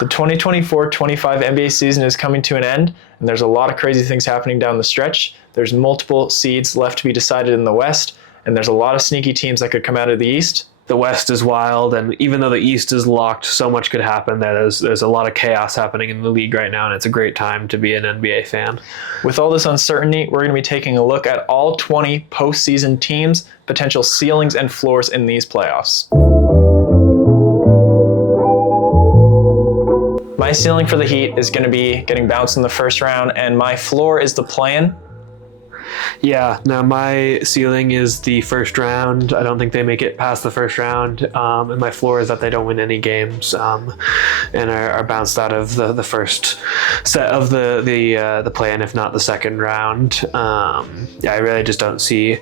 The 2024-25 NBA season is coming to an end, and there's a lot of crazy things happening down the stretch. There's multiple seeds left to be decided in the West, and there's a lot of sneaky teams that could come out of the East. The West is wild, and even though the East is locked, so much could happen there. There's a lot of chaos happening in the league right now, and it's a great time to be an NBA fan. With all this uncertainty, we're going to be taking a look at all 20 postseason teams, potential ceilings and floors in these playoffs. My ceiling for the Heat is going to be getting bounced in the first round, and my floor is the play-in. Yeah, now my ceiling is the first round. I don't think they make it past the first round. And my floor is that they don't win any games and are bounced out of the first set of the play-in, if not the second round. I really just don't see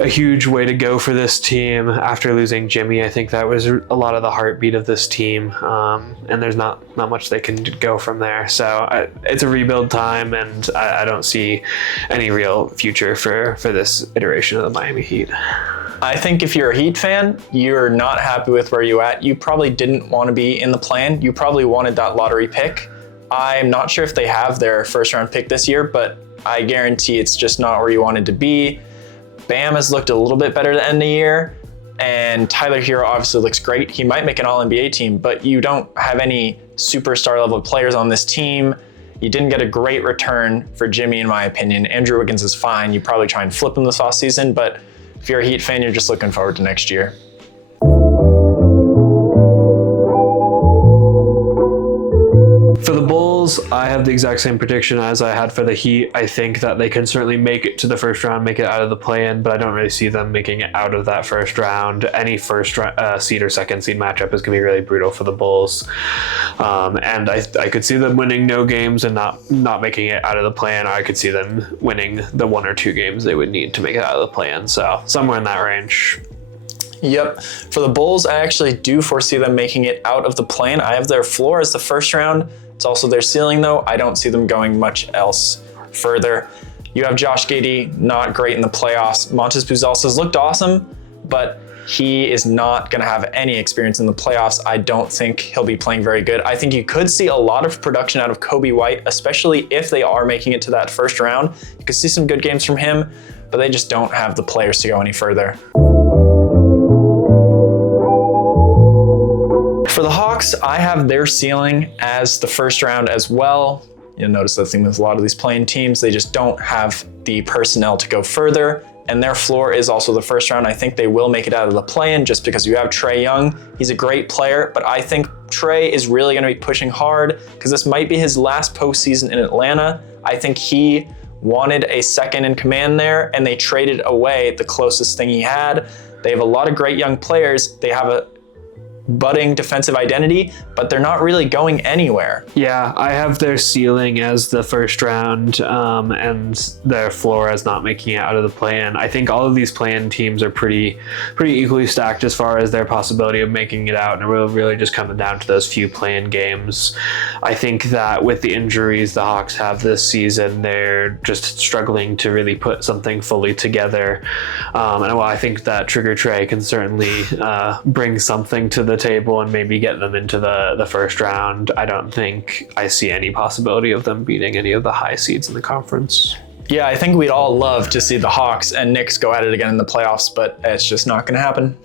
a huge way to go for this team after losing Jimmy. I think that was a lot of the heartbeat of this team, and there's not much they can go from there. So it's a rebuild time, and I don't see any real future for this iteration of the Miami Heat. I think if you're a Heat fan, you're not happy with where you're at. You probably didn't want to be in the plan. You probably wanted that lottery pick. I'm not sure if they have their first round pick this year, but I guarantee it's just not where you wanted to be. Bam has looked a little bit better at the end of the year, and Tyler Hero obviously looks great. He might make an All-NBA team, but you don't have any superstar level players on this team. You didn't get a great return for Jimmy, in my opinion. Andrew Wiggins is fine. You probably try and flip him this offseason, but if you're a Heat fan, you're just looking forward to next year. For the Bulls, I have the exact same prediction as I had for the Heat. I think that they can certainly make it to the first round, make it out of the play-in, but I don't really see them making it out of that first round. Any first seed or second seed matchup is going to be really brutal for the Bulls. And I could see them winning no games and not making it out of the play-in. I could see them winning the 1 or 2 games they would need to make it out of the play-in. So somewhere in that range. Yep. For the Bulls, I actually do foresee them making it out of the play-in. I have their floor as the first round. It's also their ceiling, though. I don't see them going much else further. You have Josh Giddey, not great in the playoffs. Montes Buzelis has looked awesome, but he is not going to have any experience in the playoffs. I don't think he'll be playing very good. I think you could see a lot of production out of Kobe White, especially if they are making it to that first round. You could see some good games from him, but they just don't have the players to go any further. For the Hawks, I have their ceiling as the first round as well. You'll notice the thing with a lot of these playing teams, they just don't have the personnel to go further. And their floor is also the first round. I think they will make it out of the play-in just because you have Trae Young. He's a great player, but I think Trae is really going to be pushing hard because this might be his last postseason in Atlanta. I think he wanted a second in command there, and they traded away the closest thing he had. They have a lot of great young players. They have a budding defensive identity, but they're not really going anywhere. Yeah, I have their ceiling as the first round and their floor as not making it out of the play-in. I think all of these play-in teams are pretty equally stacked as far as their possibility of making it out, and it will really just come down to those few play-in games. I think that with the injuries the Hawks have this season, they're just struggling to really put something fully together. And while I think that Trigger Trae can certainly bring something to the table and maybe get them into the first round, I don't think I see any possibility of them beating any of the high seeds in the conference. Yeah, I think we'd all love to see the Hawks and Knicks go at it again in the playoffs, but it's just not going to happen.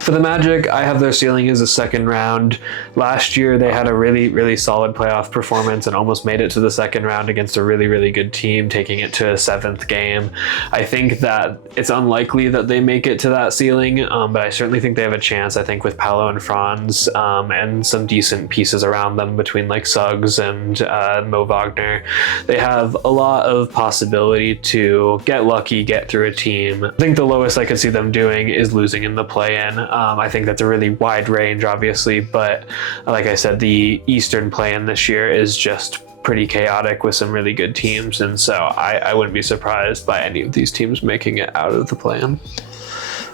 For the Magic, I have their ceiling as a second round. Last year, they had a really solid playoff performance and almost made it to the second round against a really good team, taking it to a 7th game. I think that it's unlikely that they make it to that ceiling, but I certainly think they have a chance. I think with Paolo and Franz and some decent pieces around them between like Suggs and Mo Wagner, they have a lot of possibility to get lucky, get through a team. I think the lowest I could see them doing is losing in the play-in. I think that's a really wide range, obviously, but like I said, the Eastern play-in this year is just pretty chaotic with some really good teams, and so I wouldn't be surprised by any of these teams making it out of the play-in.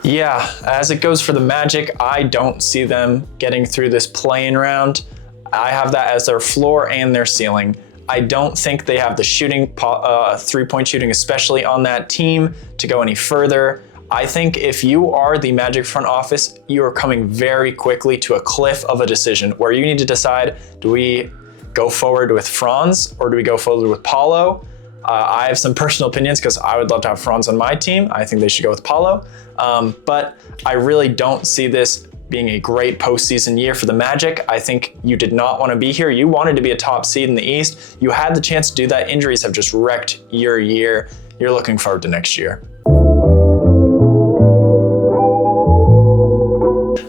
Yeah, as it goes for the Magic, I don't see them getting through this play-in round. I have that as their floor and their ceiling. I don't think they have the shooting, 3-point shooting, especially on that team, to go any further. I think if you are the Magic front office, you are coming very quickly to a cliff of a decision where you need to decide, do we go forward with Franz or do we go forward with Paulo? I have some personal opinions because I would love to have Franz on my team. I think they should go with Paulo. But I really don't see this being a great postseason year for the Magic. I think you did not want to be here. You wanted to be a top seed in the East. You had the chance to do that. Injuries have just wrecked your year. You're looking forward to next year.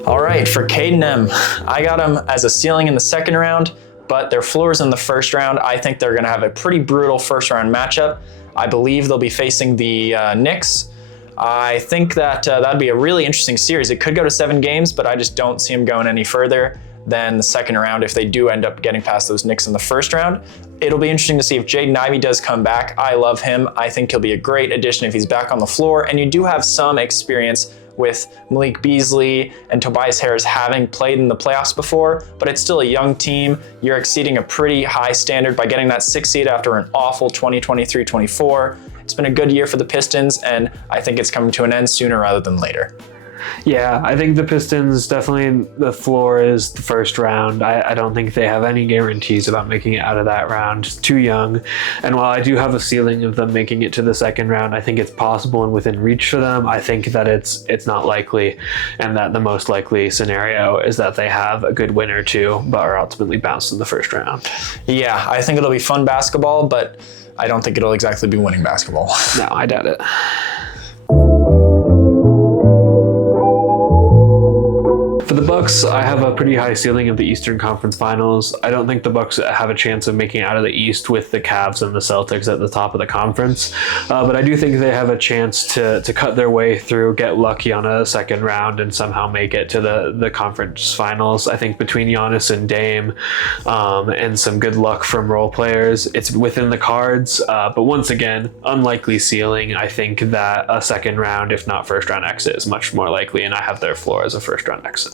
All right, for Caden M, I got him as a ceiling in the second round, but their floor is in the first round. I think they're going to have a pretty brutal first round matchup. I believe they'll be facing the Knicks. I think that that'd be a really interesting series. It could go to 7 games, but I just don't see them going any further than the second round if they do end up getting past those Knicks in the first round. It'll be interesting to see if Jaden Ivey does come back. I love him. I think he'll be a great addition if he's back on the floor. And you do have some experience with Malik Beasley and Tobias Harris having played in the playoffs before, but it's still a young team. You're exceeding a pretty high standard by getting that 6th seed after an awful 2023-24. It's been a good year for the Pistons, and I think it's coming to an end sooner rather than later. Yeah, I think the Pistons definitely, the floor is the first round. I don't think they have any guarantees about making it out of that round. Too young. And while I do have a ceiling of them making it to the second round, I think it's possible and within reach for them. I think that it's not likely, and that the most likely scenario is that they have a good win or two, but are ultimately bounced in the first round. Yeah, I think it'll be fun basketball, but I don't think it'll exactly be winning basketball. No, I doubt it. For the Bucks, I have a pretty high ceiling of the Eastern Conference Finals. I don't think the Bucks have a chance of making it out of the East with the Cavs and the Celtics at the top of the conference, but I do think they have a chance to cut their way through, get lucky on a second round, and somehow make it to the conference finals. I think between Giannis and Dame and some good luck from role players, it's within the cards, but once again, unlikely ceiling. I think that a second round, if not first round exit, is much more likely, and I have their floor as a first round exit.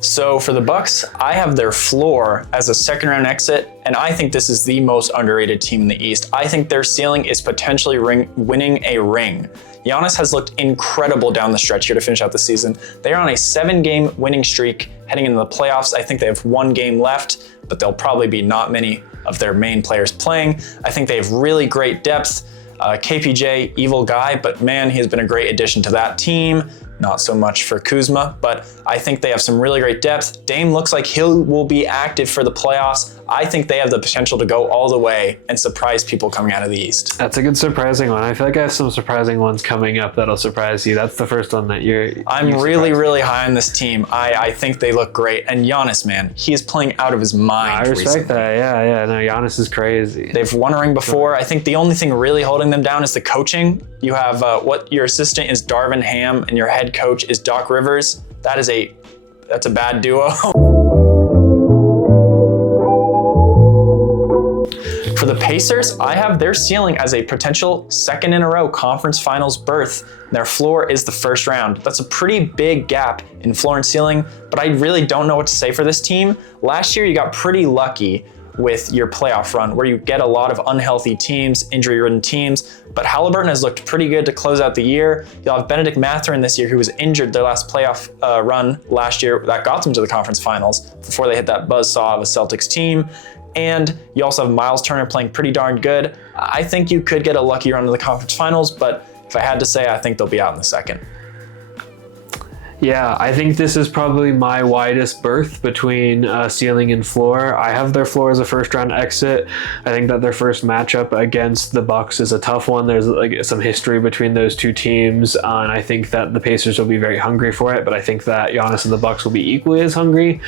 So for the Bucks, I have their floor as a second round exit, and I think this is the most underrated team in the East. I think their ceiling is potentially winning a ring. Giannis has looked incredible down the stretch here to finish out the season. They are on a 7-game winning streak heading into the playoffs. I think they have 1 game left, but there'll probably be not many of their main players playing. I think they have really great depth. KPJ, evil guy, but man, he has been a great addition to that team. Not so much for Kuzma, but I think they have some really great depth. Dame looks like he will be active for the playoffs. I think they have the potential to go all the way and surprise people coming out of the East. That's a good surprising one. I feel like I have some surprising ones coming up that'll surprise you. That's the first one that I'm really high on this team. I think they look great. And Giannis, man, he is playing out of his mind. I respect recently. that. Yeah. No, Giannis is crazy. They've won a ring before. I think the only thing really holding them down is the coaching. You have what your assistant is Darvin Ham and your head coach is Doc Rivers. That's a bad duo. For the Pacers, I have their ceiling as a potential second in a row conference finals berth. Their floor is the first round. That's a pretty big gap in floor and ceiling, but I really don't know what to say for this team. Last year, you got pretty lucky with your playoff run where you get a lot of unhealthy teams, injury-ridden teams, but Halliburton has looked pretty good to close out the year. You'll have Benedict Mathurin this year, who was injured their last playoff run last year that got them to the conference finals before they hit that buzzsaw of a Celtics team. And you also have Miles Turner playing pretty darn good. I think you could get a lucky run to the conference finals, but if I had to say, I think they'll be out in the second. Yeah, I think this is probably my widest berth between ceiling and floor. I have their floor as a first round exit. I think that their first matchup against the Bucks is a tough one. There's like some history between those two teams, and I think that the Pacers will be very hungry for it, but I think that Giannis and the Bucks will be equally as hungry.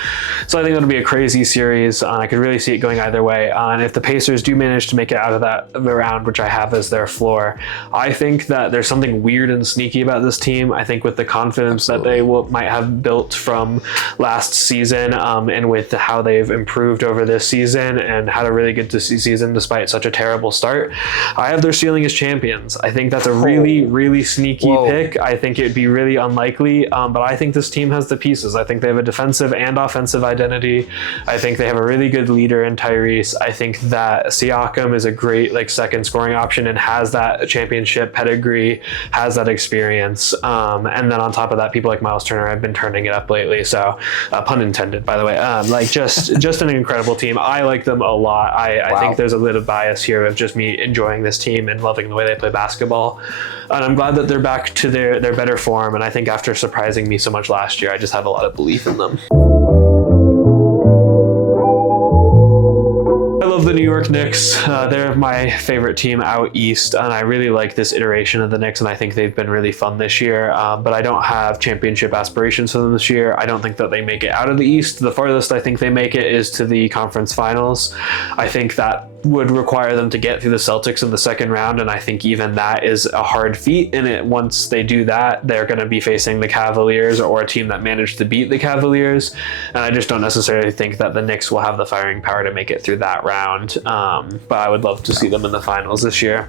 So I think it'll be a crazy series. I could really see it going either way. And if the Pacers do manage to make it out of that round, which I have as their floor, I think that there's something weird and sneaky about this team. I think with the confidence that they they might have built from last season, and with how they've improved over this season and had a really good season despite such a terrible start. I have their ceiling as champions. I think that's a really, really sneaky pick. I think it'd be really unlikely, but I think this team has the pieces. I think they have a defensive and offensive identity. I think they have a really good leader in Tyrese. I think that Siakam is a great second scoring option and has that championship pedigree, has that experience. And then on top of that, people like Miles Turner have been turning it up lately. So pun intended, by the way. Just an incredible team. I like them a lot. I think there's a little bias here of just me enjoying this team and loving the way they play basketball. And I'm glad that they're back to their better form. And I think after surprising me so much last year, I just have a lot of belief in them. I love the New York Knicks. They're my favorite team out east, and I really like this iteration of the Knicks, and I think they've been really fun this year, but I don't have championship aspirations for them this year. I don't think that they make it out of the East. The farthest I think they make it is to the conference finals. I think that would require them to get through the Celtics in the second round, and I think even that is a hard feat. And once they do that, they're going to be facing the Cavaliers or a team that managed to beat the Cavaliers, and I just don't necessarily think that the Knicks will have the firing power to make it through that round, but I would love to see them in the finals this year.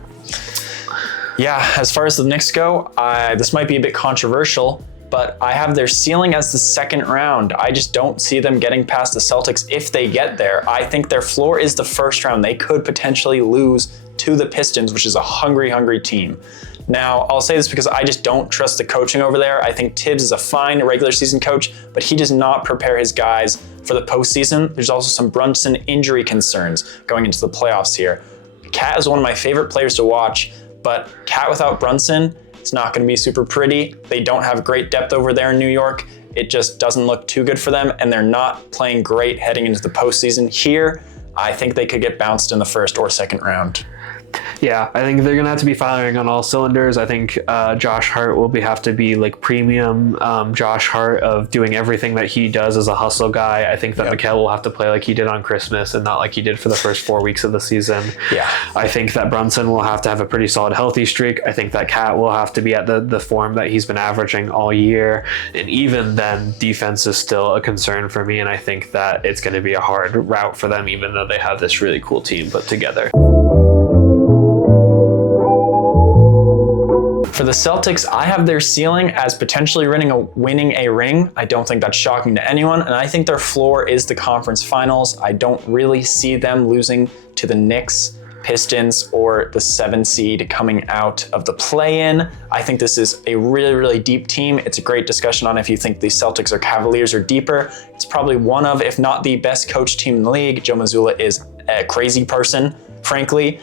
Yeah, as far as the Knicks go, this might be a bit controversial, but I have their ceiling as the second round. I just don't see them getting past the Celtics if they get there. I think their floor is the first round. They could potentially lose to the Pistons, which is a hungry, hungry team. Now, I'll say this because I just don't trust the coaching over there. I think Tibbs is a fine regular season coach, but he does not prepare his guys for the postseason. There's also some Brunson injury concerns going into the playoffs here. Cat is one of my favorite players to watch, but Cat without Brunson, it's not going to be super pretty. They don't have great depth over there in New York. It just doesn't look too good for them, and they're not playing great heading into the postseason. Here, I think they could get bounced in the first or second round. Yeah, I think they're going to have to be firing on all cylinders. I think Josh Hart will have to be premium Josh Hart of doing everything that he does as a hustle guy. I think that Mikal will have to play like he did on Christmas and not like he did for the first 4 weeks of the season. Yeah, I think that Brunson will have to have a pretty solid healthy streak. I think that Cat will have to be at the form that he's been averaging all year. And even then, defense is still a concern for me. And I think that it's going to be a hard route for them, even though they have this really cool team put together. For the Celtics, I have their ceiling as potentially winning a ring. I don't think that's shocking to anyone, and I think their floor is the conference finals. I don't really see them losing to the Knicks, Pistons, or the 7 seed coming out of the play-in. I think this is a really, really deep team. It's a great discussion on if you think the Celtics or Cavaliers are deeper. It's probably one of, if not the best coach team in the league. Joe Mazzulla is a crazy person, frankly.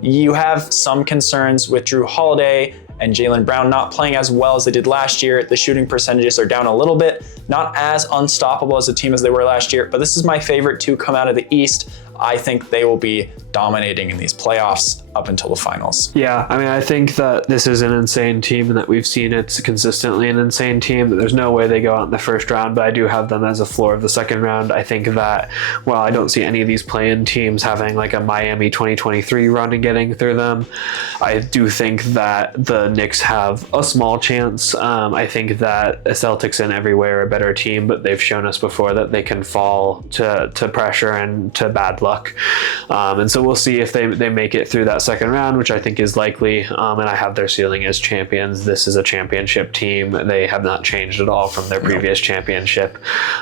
You have some concerns with Drew Holiday and Jaylen Brown not playing as well as they did last year. The shooting percentages are down a little bit, not as unstoppable as a team as they were last year, but this is my favorite to come out of the East. I think they will be dominating in these playoffs up until the finals. Yeah, I mean, I think that this is an insane team and that we've seen it's consistently an insane team, that there's no way they go out in the first round, but I do have them as a floor of the second round. I think that, well, I don't see any of these play-in teams having a Miami 2023 run and getting through them. I do think that the Knicks have a small chance. I think that the Celtics and everywhere are a better team, but they've shown us before that they can fall to pressure and to bad luck. And so we'll see if they make it through that second round, which I think is likely. And I have their ceiling as champions. This is a championship team. They have not changed at all from their previous championship.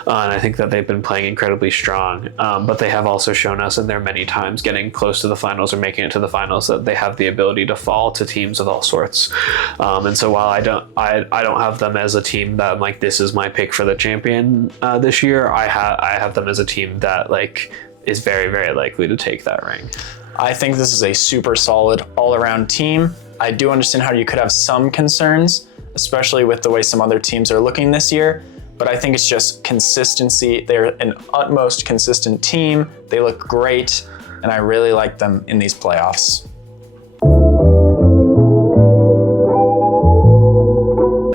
And I think that they've been playing incredibly strong. But they have also shown us in their many times getting close to the finals or making it to the finals that they have the ability to fall to teams of all sorts. And so while I don't have them as a team that I'm like, this is my pick for the champion this year, I have them as a team that is very, very likely to take that ring. I think this is a super solid all-around team. I do understand how you could have some concerns, especially with the way some other teams are looking this year, but I think it's just consistency. They're an utmost consistent team. They look great, and I really like them in these playoffs.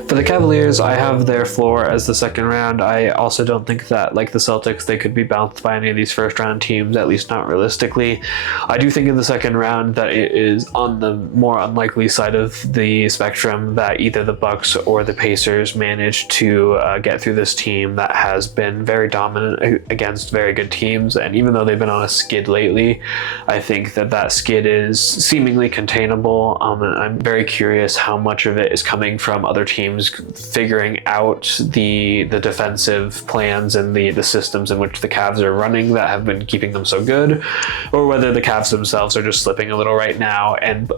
For the Cavaliers, Cavaliers, I have their floor as the second round. I also don't think that, like the Celtics, they could be bounced by any of these first round teams, at least not realistically. I do think in the second round that it is on the more unlikely side of the spectrum that either the Bucks or the Pacers manage to get through this team that has been very dominant against very good teams. And even though they've been on a skid lately, I think that that skid is seemingly containable. And I'm very curious how much of it is coming from other teams figuring out the defensive plans and the systems in which the Cavs are running that have been keeping them so good, or whether the Cavs themselves are just slipping a little right now and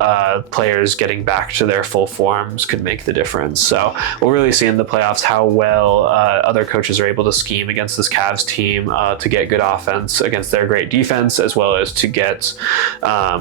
players getting back to their full forms could make the difference. So we'll really see in the playoffs how well other coaches are able to scheme against this Cavs team to get good offense against their great defense, as well as to get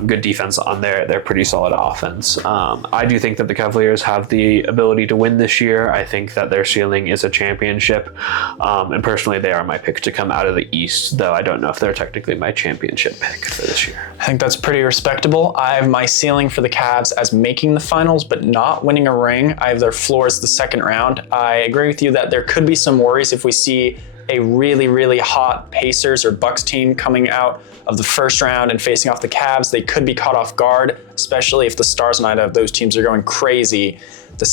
good defense on their pretty solid offense. I do think that the Cavaliers have the ability to win this year. I think that their ceiling is a championship, and personally they are my pick to come out of the East, though I don't know if they're technically my championship pick for this year. I think that's pretty respectable. I have my ceiling for the Cavs as making the finals but not winning a ring. I have their floor as the second round. I agree with you that there could be some worries if we see a really, really hot Pacers or Bucks team coming out of the first round and facing off the Cavs. They could be caught off guard, especially if the stars night of those teams are going crazy. The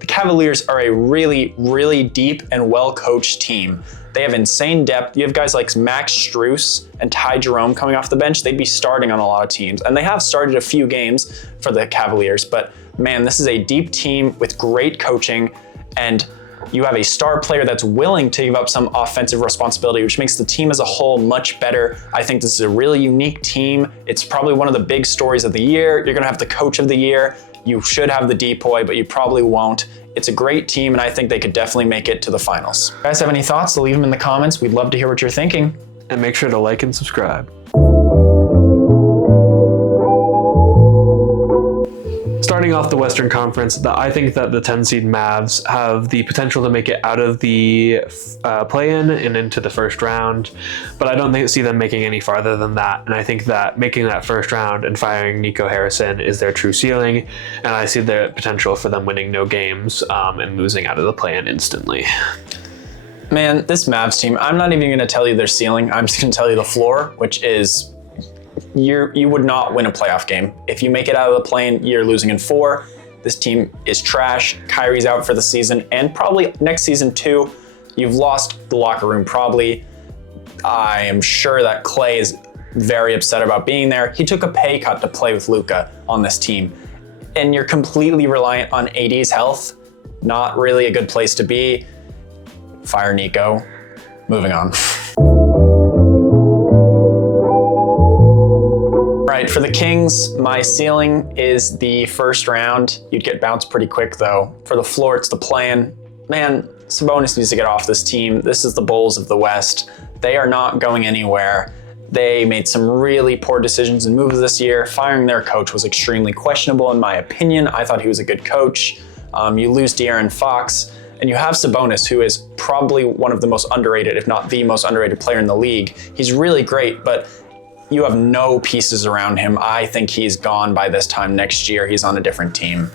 the Cavaliers are a really, really deep and well-coached team. They have insane depth. You have guys like Max Strus and Ty Jerome coming off the bench. They'd be starting on a lot of teams. And they have started a few games for the Cavaliers, but man, this is a deep team with great coaching, and you have a star player that's willing to give up some offensive responsibility, which makes the team as a whole much better. I think this is a really unique team. It's probably one of the big stories of the year. You're gonna have the coach of the year. You should have the depoy, but you probably won't. It's a great team, and I think they could definitely make it to the finals. If you guys have any thoughts, leave them in the comments. We'd love to hear what you're thinking. And make sure to like and subscribe. Starting off the Western Conference, I think that the 10 seed Mavs have the potential to make it out of the play-in and into the first round, but I don't see them making any farther than that. And I think that making that first round and firing Nico Harrison is their true ceiling, and I see the potential for them winning no games and losing out of the play-in instantly. Man, this Mavs team, I'm not even going to tell you their ceiling. I'm just going to tell you the floor, which is you would not win a playoff game. If you make it out of the play-in, you're losing in 4. This team is trash. Kyrie's out for the season and probably next season too. You've lost the locker room probably. I am sure that Clay is very upset about being there. He took a pay cut to play with Luka on this team, and you're completely reliant on AD's health. Not really a good place to be. Fire Nico. Moving on. Right, for the Kings, my ceiling is the first round. You'd get bounced pretty quick though. For the floor, it's the play-in. Man, Sabonis needs to get off this team. This is the Bulls of the West. They are not going anywhere. They made some really poor decisions and moves this year. Firing their coach was extremely questionable in my opinion. I thought he was a good coach. You lose De'Aaron Fox, and you have Sabonis, who is probably one of the most underrated, if not the most underrated player in the league. He's really great, but you have no pieces around him. I think he's gone by this time next year. He's on a different team.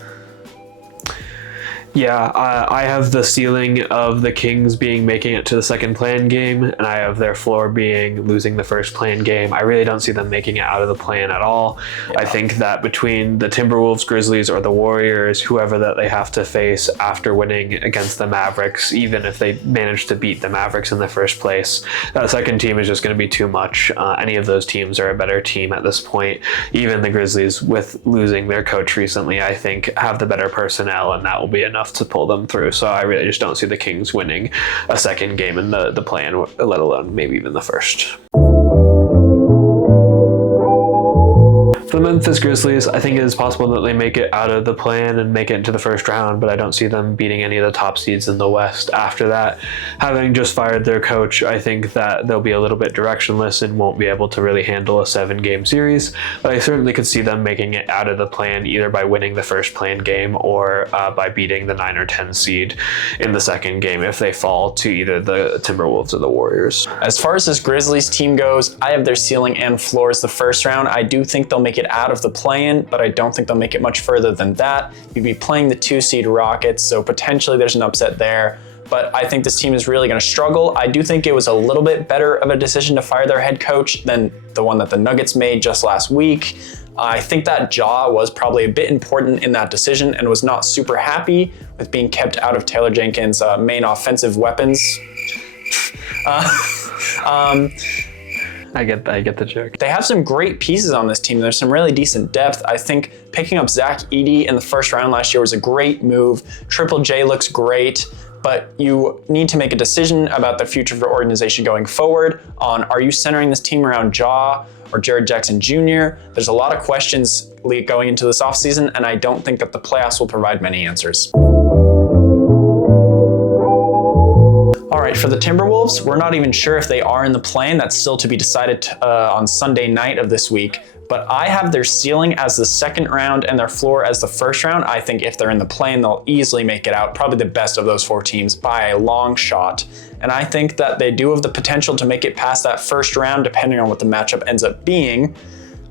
Yeah, I have the ceiling of the Kings making it to the second play-in game, and I have their floor being losing the first play-in game. I really don't see them making it out of the play-in at all. Yeah. I think that between the Timberwolves, Grizzlies, or the Warriors, whoever that they have to face after winning against the Mavericks, even if they manage to beat the Mavericks in the first place, that second team is just going to be too much. Any of those teams are a better team at this point. Even the Grizzlies, with losing their coach recently, I think have the better personnel, and that will be enough to pull them through. So I really just don't see the Kings winning a second game in the play-in, let alone maybe even the first. For the Memphis Grizzlies, I think it is possible that they make it out of the play-in and make it into the first round, but I don't see them beating any of the top seeds in the West after that. Having just fired their coach, I think that they'll be a little bit directionless and won't be able to really handle a 7-game series, but I certainly could see them making it out of the play-in either by winning the first play-in game or by beating the 9 or 10 seed in the second game if they fall to either the Timberwolves or the Warriors. As far as this Grizzlies team goes, I have their ceiling and floor as the first round. I do think they'll make it it out of the play-in, but I don't think they'll make it much further than that. You'd be playing the 2-seed Rockets, so potentially there's an upset there. But I think this team is really going to struggle. I do think it was a little bit better of a decision to fire their head coach than the one that the Nuggets made just last week. I think that Ja was probably a bit important in that decision and was not super happy with being kept out of Taylor Jenkins' main offensive weapons. I get the joke. They have some great pieces on this team. There's some really decent depth. I think picking up Zach Edey in the first round last year was a great move. Triple J looks great, but you need to make a decision about the future of your organization going forward on, are you centering this team around Ja or Jared Jackson Jr.? There's a lot of questions going into this offseason, and I don't think that the playoffs will provide many answers. All right, for the Timberwolves, we're not even sure if they are in the play-in. That's still to be decided on Sunday night of this week. But I have their ceiling as the second round and their floor as the first round. I think if they're in the play-in, they'll easily make it out. Probably the best of those 4 teams by a long shot. And I think that they do have the potential to make it past that first round, depending on what the matchup ends up being.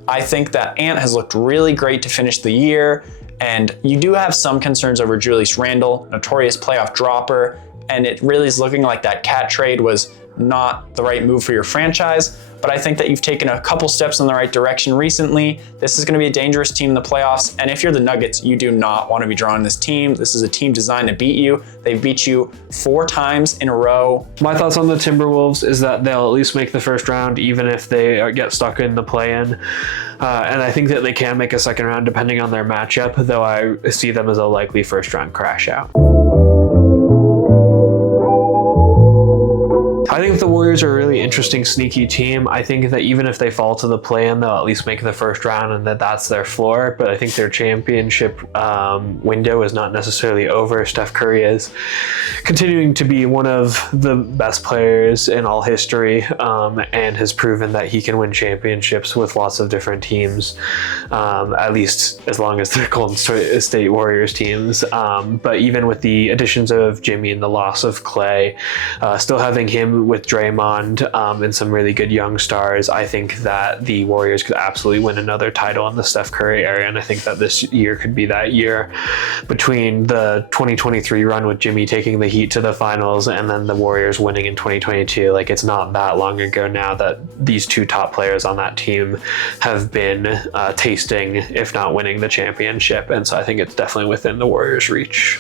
I think that Ant has looked really great to finish the year. And you do have some concerns over Julius Randle, notorious playoff dropper. And it really is looking like that cat trade was not the right move for your franchise. But I think that you've taken a couple steps in the right direction recently. This is going to be a dangerous team in the playoffs. And if you're the Nuggets, you do not want to be drawing this team. This is a team designed to beat you. They've beat you 4 times in a row. My thoughts on the Timberwolves is that they'll at least make the first round, even if they get stuck in the play-in. And I think that they can make a second round depending on their matchup, though I see them as a likely first round crash out. I think the Warriors are a really interesting, sneaky team. I think that even if they fall to the play-in, they'll at least make the first round and that's their floor. But I think their championship window is not necessarily over. Steph Curry is continuing to be one of the best players in all history and has proven that he can win championships with lots of different teams, at least as long as they're Golden State Warriors teams. But even with the additions of Jimmy and the loss of Clay, still having him with Draymond and some really good young stars, I think that the Warriors could absolutely win another title in the Steph Curry area, and I think that this year could be that year between the 2023 run with Jimmy taking the Heat to the finals and then the Warriors winning in 2022. Like, it's not that long ago now that these 2 top players on that team have been tasting, if not winning, the championship, and so I think it's definitely within the Warriors' reach.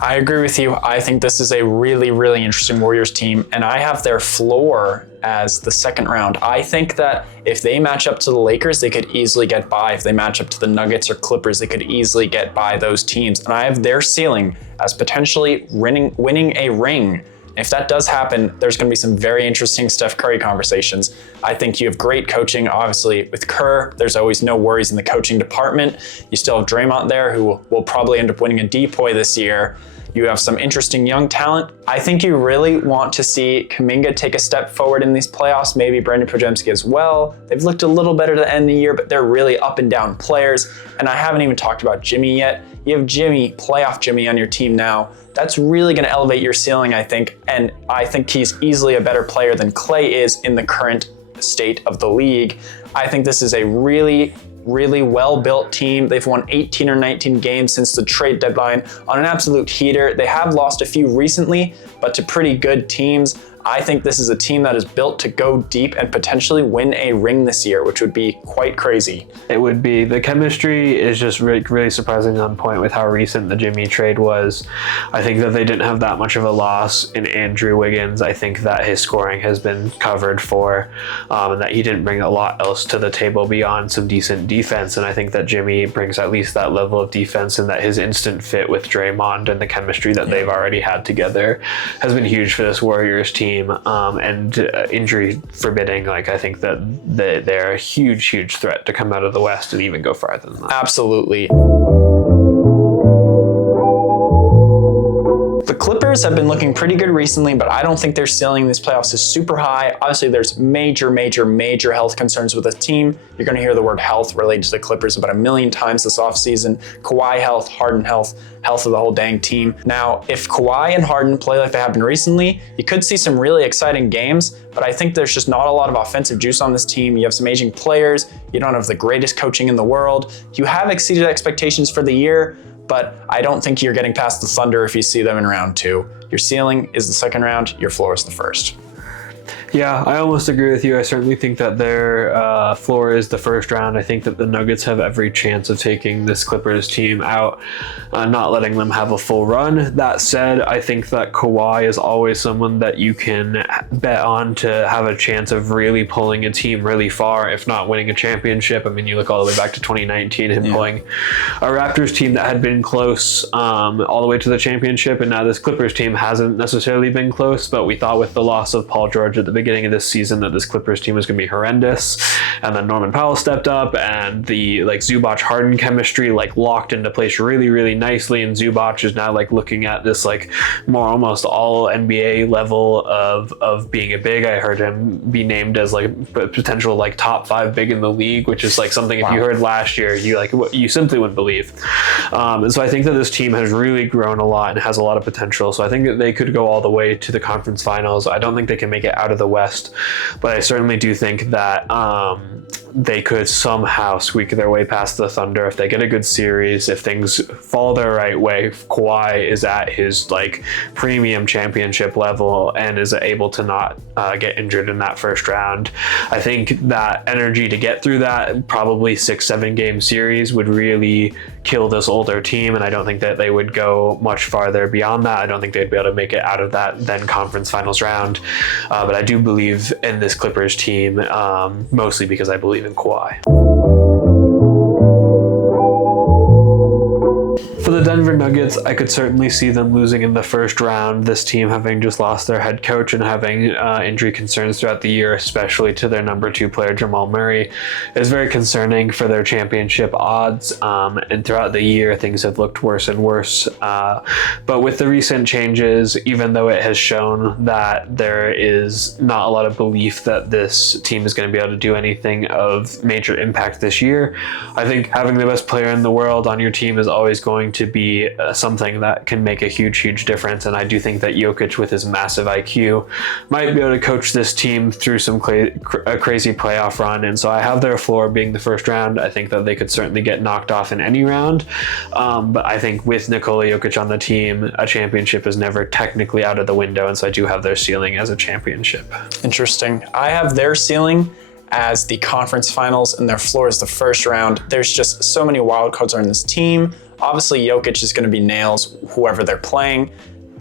I agree with you. I think this is a really, really interesting Warriors team, and I have their floor as the second round. I think that if they match up to the Lakers, they could easily get by. If they match up to the Nuggets or Clippers, they could easily get by those teams. And I have their ceiling as potentially winning a ring. If that does happen, there's going to be some very interesting Steph Curry conversations. I think you have great coaching, obviously, with Kerr. There's always no worries in the coaching department. You still have Draymond there, who will probably end up winning a DPOY this year. You have some interesting young talent. I think you really want to see Kuminga take a step forward in these playoffs, maybe Brandon Podziemski as well. They've looked a little better to the end of the year, but they're really up and down players. And I haven't even talked about Jimmy yet. You have Jimmy, playoff Jimmy, on your team now. That's really going to elevate your ceiling, I think. And I think he's easily a better player than Clay is in the current state of the league. I think this is a really well-built team. They've won 18 or 19 games since the trade deadline on an absolute heater. They have lost a few recently, but to pretty good teams. I think this is a team that is built to go deep and potentially win a ring this year, which would be quite crazy. It would be. The chemistry is just really surprisingly on point with how recent the Jimmy trade was. I think that they didn't have that much of a loss in Andrew Wiggins. I think that his scoring has been covered for, and that he didn't bring a lot else to the table beyond some decent defense. And I think that Jimmy brings at least that level of defense, and that his instant fit with Draymond and the chemistry that they've already had together has been huge for this Warriors team. And injury forbidding, like, I think that they're a huge threat to come out of the West and even go farther than that. Absolutely. The Clippers Clippers have been looking pretty good recently, but I don't think their ceiling in these playoffs is super high. Obviously, there's major health concerns with the team. You're going to hear the word health related to the Clippers about 1,000,000 times this offseason. Kawhi health, Harden health of the whole dang team. Now, if Kawhi and Harden play like they have been recently, you could see some really exciting games, but I think there's just not a lot of offensive juice on this team. You have some aging players. You don't have the greatest coaching in the world. You have exceeded expectations for the year, but I don't think you're getting past the Thunder if you see them in round 2. Your ceiling is the second round, your floor is the first. Yeah, I almost agree with you. I certainly think that their floor is the first round. I think that the Nuggets have every chance of taking this Clippers team out, not letting them have a full run. That said, I think that Kawhi is always someone that you can bet on to have a chance of really pulling a team really far, if not winning a championship. I mean, you look all the way back to 2019 and pulling a Raptors team that had been close all the way to the championship, and now this Clippers team hasn't necessarily been close, but we thought with the loss of Paul George at the beginning of this season that this Clippers team was going to be horrendous, and then Norman Powell stepped up and the Zubac Harden chemistry locked into place really nicely, and Zubac is now looking at this more almost all NBA level of being a big. I heard him be named as potential top 5 big in the league, which is something if you heard last year you simply wouldn't believe. And so I think that this team has really grown a lot and has a lot of potential, so I think that they could go all the way to the conference finals. I don't think they can make it out of the West, but I certainly do think that they could somehow squeak their way past the Thunder if they get a good series, if things fall their right way, if Kawhi is at his premium championship level and is able to not get injured in that first round. I think that energy to get through that probably 6-7 game series would really kill this older team, and I don't think that they would go much farther beyond that. I don't think they'd be able to make it out of that then conference finals round, but I do believe in this Clippers team, mostly because I believe in Kawhi. For the Denver Nuggets, I could certainly see them losing in the first round. This team having just lost their head coach and having injury concerns throughout the year, especially to their number 2 player, Jamal Murray, is very concerning for their championship odds. And throughout the year, things have looked worse and worse. But with the recent changes, even though it has shown that there is not a lot of belief that this team is going to be able to do anything of major impact this year, I think having the best player in the world on your team is always going to be something that can make a huge difference, and I do think that Jokic with his massive IQ might be able to coach this team through some a crazy playoff run, and so I have their floor being the first round. I think that they could certainly get knocked off in any round, but I think with Nikola Jokic on the team, a championship is never technically out of the window, and so I do have their ceiling as a championship. Interesting. I have their ceiling as the conference finals and their floor is the first round. There's just so many wild cards on this team. Obviously, Jokic is going to be nails whoever they're playing.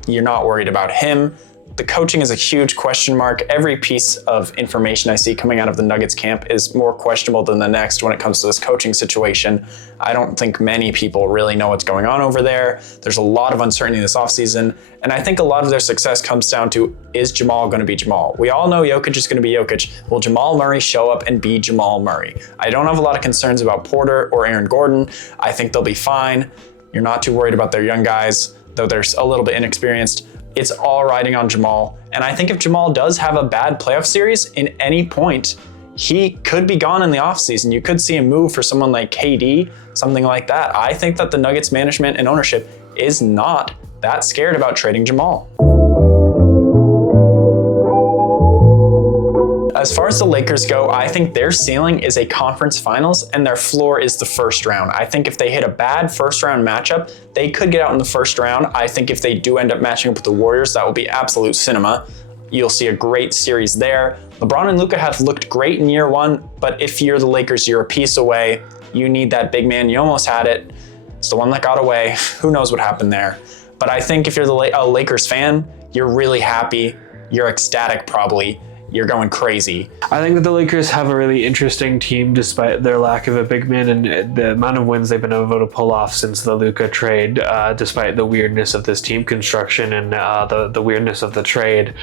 You're not worried about him. The coaching is a huge question mark. Every piece of information I see coming out of the Nuggets camp is more questionable than the next when it comes to this coaching situation. I don't think many people really know what's going on over there. There's a lot of uncertainty this offseason, and I think a lot of their success comes down to, is Jamal going to be Jamal? We all know Jokic is going to be Jokic. Will Jamal Murray show up and be Jamal Murray? I don't have a lot of concerns about Porter or Aaron Gordon. I think they'll be fine. You're not too worried about their young guys, though they're a little bit inexperienced. It's all riding on Jamal. And I think if Jamal does have a bad playoff series in any point, he could be gone in the offseason. You could see him move for someone like KD, something like that. I think that the Nuggets management and ownership is not that scared about trading Jamal. As far as the Lakers go, I think their ceiling is a conference finals and their floor is the first round. I think if they hit a bad first round matchup, they could get out in the first round. I think if they do end up matching up with the Warriors, that will be absolute cinema. You'll see a great series there. LeBron and Luka have looked great in year one, but if you're the Lakers, you're a piece away. You need that big man. You almost had it. It's the one that got away. Who knows what happened there? But I think if you're a Lakers fan, you're really happy. You're ecstatic probably. you're going crazy. I think that the Lakers have a really interesting team despite their lack of a big man, and the amount of wins they've been able to pull off since the Luka trade, despite the weirdness of this team construction and the weirdness of the trade,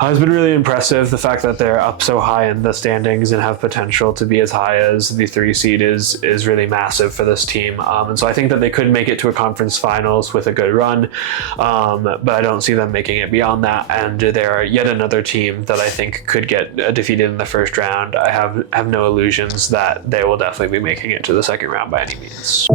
has been really impressive. The fact that they're up so high in the standings and have potential to be as high as the 3 seed is really massive for this team. And so I think that they could make it to a conference finals with a good run, but I don't see them making it beyond that. And they're yet another team that I think could get defeated in the first round. I have no illusions that they will definitely be making it to the second round by any means.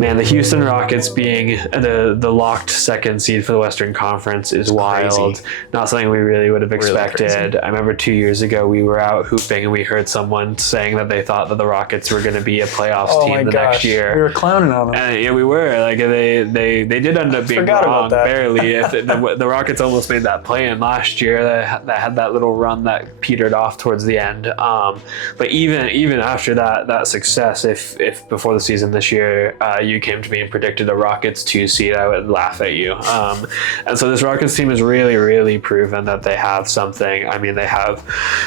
Man, the Houston Rockets being the locked second seed for the Western Conference is wild. Crazy. Not something we really would have expected. Really I remember 2 years ago we were out hooping and we heard someone saying that they thought that the Rockets were going to be a playoffs team next year. We were clowning on them. And yeah, we were. Like they did end up being wrong barely. The Rockets almost made that play-in last year. That had that little run that petered off towards the end. But even after that success, if before the season this year you came to me and predicted a Rockets 2 seed, I would laugh at you. And so this Rockets team has really proven that they have something. I mean, they have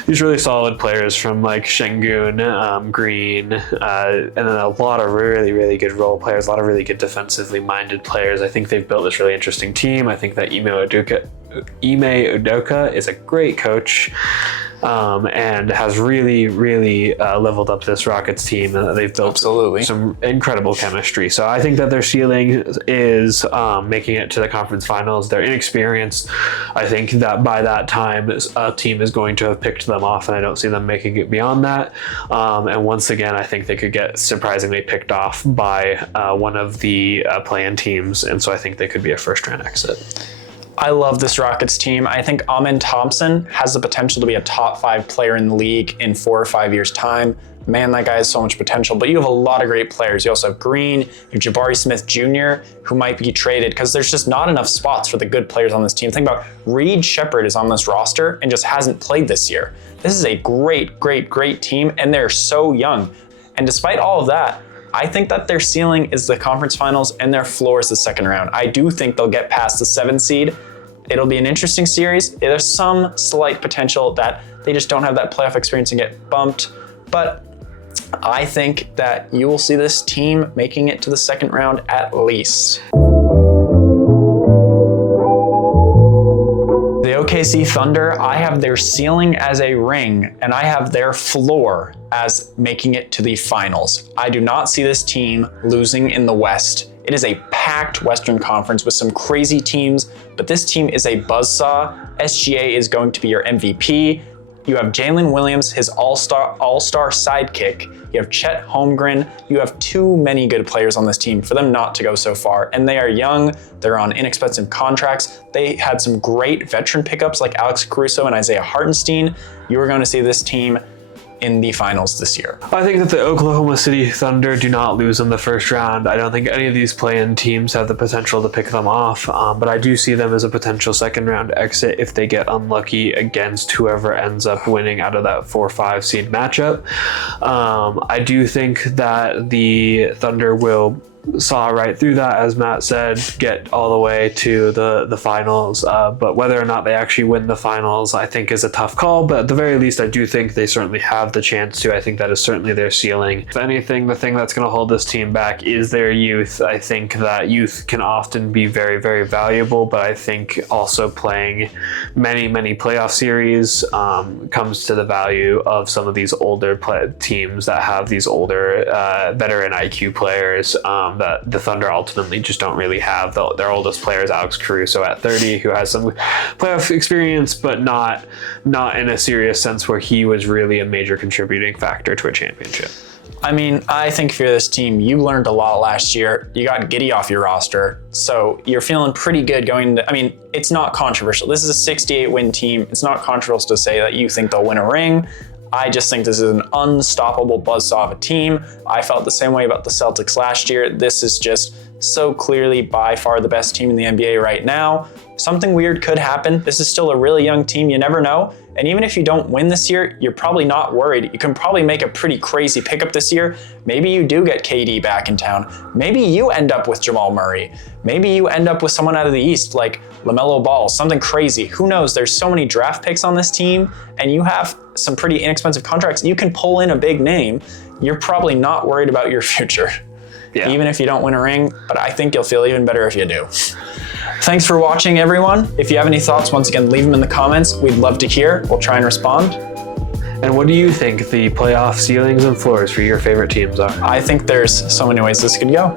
these really solid players from like Şengün, Green, and then a lot of really good role players, a lot of really good defensively minded players. I think they've built this really interesting team. I think that Ime Udoka is a great coach. And has really leveled up this Rockets team. They've built some incredible chemistry. So I think that their ceiling is making it to the conference finals. They're inexperienced. I think that by that time, a team is going to have picked them off, and I don't see them making it beyond that. And once again, I think they could get surprisingly picked off by one of the play-in teams, and so I think they could be a first-round exit. I love this Rockets team. I think Amen Thompson has the potential to be a top 5 player in the league in 4 or 5 years' time. Man, that guy has so much potential, but you have a lot of great players. You also have Green, you have Jabari Smith Jr., who might be traded because there's just not enough spots for the good players on this team. Think about Reed Shepherd is on this roster and just hasn't played this year. This is a great team, and they're so young. And despite all of that, I think that their ceiling is the conference finals and their floor is the second round. I do think they'll get past the 7 seed. It'll be an interesting series. There's some slight potential that they just don't have that playoff experience and get bumped. But I think that you will see this team making it to the second round at least. The OKC Thunder, I have their ceiling as a ring, and I have their floor as making it to the finals. I do not see this team losing in the West. It is a packed Western Conference with some crazy teams, but this team is a buzzsaw. SGA is going to be your MVP. You have Jalen Williams, his all-star sidekick. You have Chet Holmgren. You have too many good players on this team for them not to go so far. And they are young. They're on inexpensive contracts. They had some great veteran pickups like Alex Caruso and Isaiah Hartenstein. You are going to see this team in the finals this year. I think that the Oklahoma City Thunder do not lose in the first round. I don't think any of these play-in teams have the potential to pick them off, but I do see them as a potential second round exit if they get unlucky against whoever ends up winning out of that 4-5 seed matchup. I do think that the Thunder will saw right through that, as Matt said, get all the way to the finals. But whether or not they actually win the finals, I think is a tough call. But at the very least, I do think they certainly have the chance to. I think that is certainly their ceiling. If anything, the thing that's going to hold this team back is their youth. I think that youth can often be very valuable, but I think also playing many playoff series comes to the value of some of these older teams that have these older veteran IQ players. That the Thunder ultimately just don't really have. Their oldest player is Alex Caruso at 30, who has some playoff experience, but not in a serious sense where he was really a major contributing factor to a championship. I mean, I think if you're this team, you learned a lot last year. You got Giddey off your roster, so you're feeling pretty good going into, I mean, it's not controversial. This is a 68 win team. It's not controversial to say that you think they'll win a ring. I just think this is an unstoppable buzzsaw of a team. I felt the same way about the Celtics last year. This is just so clearly by far the best team in the NBA right now. Something weird could happen. This is still a really young team, you never know. And even if you don't win this year, you're probably not worried. You can probably make a pretty crazy pickup this year. Maybe you do get KD back in town. Maybe you end up with Jamal Murray. Maybe you end up with someone out of the East like LaMelo Ball, something crazy. Who knows? There's so many draft picks on this team, and you have some pretty inexpensive contracts. You can pull in a big name. You're probably not worried about your future. Yeah. Even if you don't win a ring, but I think you'll feel even better if you do. Thanks for watching, everyone. If you have any thoughts, once again, leave them in the comments. We'd love to hear. We'll try and respond. And what do you think the playoff ceilings and floors for your favorite teams are? I think there's so many ways this could go.